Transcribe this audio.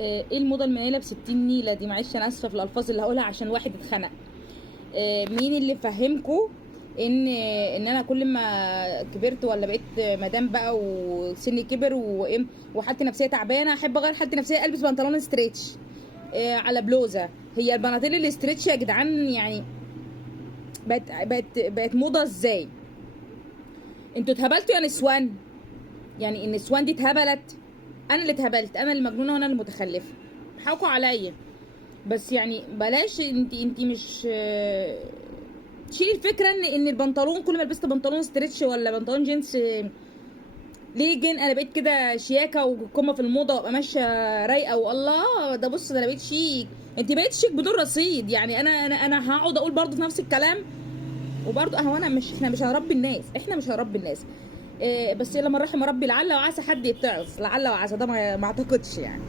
ايه الموضه المنيله ب 60 نيله دي؟ معلش انا اسفه في الالفاظ اللي هقولها عشان واحد اتخنق. مين اللي فهمكوا ان انا كل ما كبرت ولا بقيت مدام بقى وسني كبر وحالتي نفسيه تعبانه احب اغير حالتي النفسيه البس بنطلون ستريتش على بلوزه؟ هي البناطيل الاستريتش يا جدعان يعني بقت موضه ازاي؟ انتوا اتهبلتوا يا نسوان، يعني النسوان دي اتهبلت. انا اللي اتهبلت، انا اللي مجنونه وانا اللي متخلفه، حاكوا عليا. بس يعني بلاش، انت مش تشيلي الفكره ان البنطلون كل ما لبست بنطلون ستريتش ولا بنطلون جينز ليه جن انا بقيت كده شياكه وقمه في الموضه وابقى ماشيه رايقه والله ده بص ده انا بقيت شيك. انت بقيت شيك بدون رصيد، يعني انا هقعد اقول برضه في نفس الكلام وبرضه اهو انا مش، احنا مش هنربي الناس، احنا مش هنربي الناس. بس لما رحم ربي لعل وعسى حد يتعظ، لعل وعسى ده ما اعتقدش يعني.